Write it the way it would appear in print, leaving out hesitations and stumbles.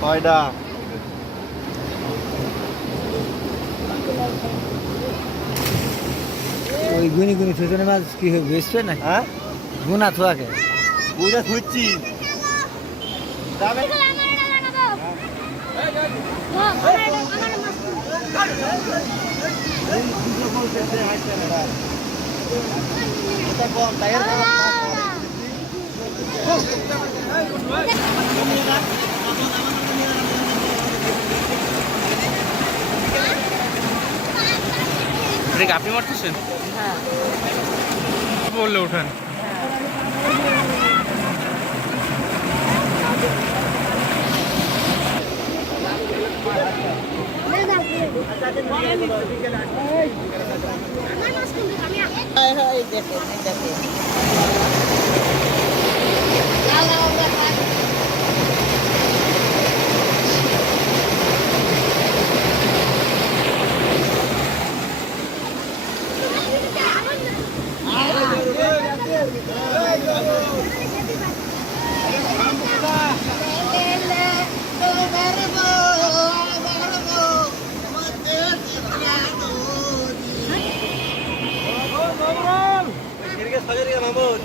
কয়টা ওই গুনি গুনি ছোটনে মাছ কি হবে বেচবে না হ্যাঁ গুনা থোয়াকে বুঝা খুঁজছি কম তাই আপনি মারতেছেন বললে ওঠেন মামুন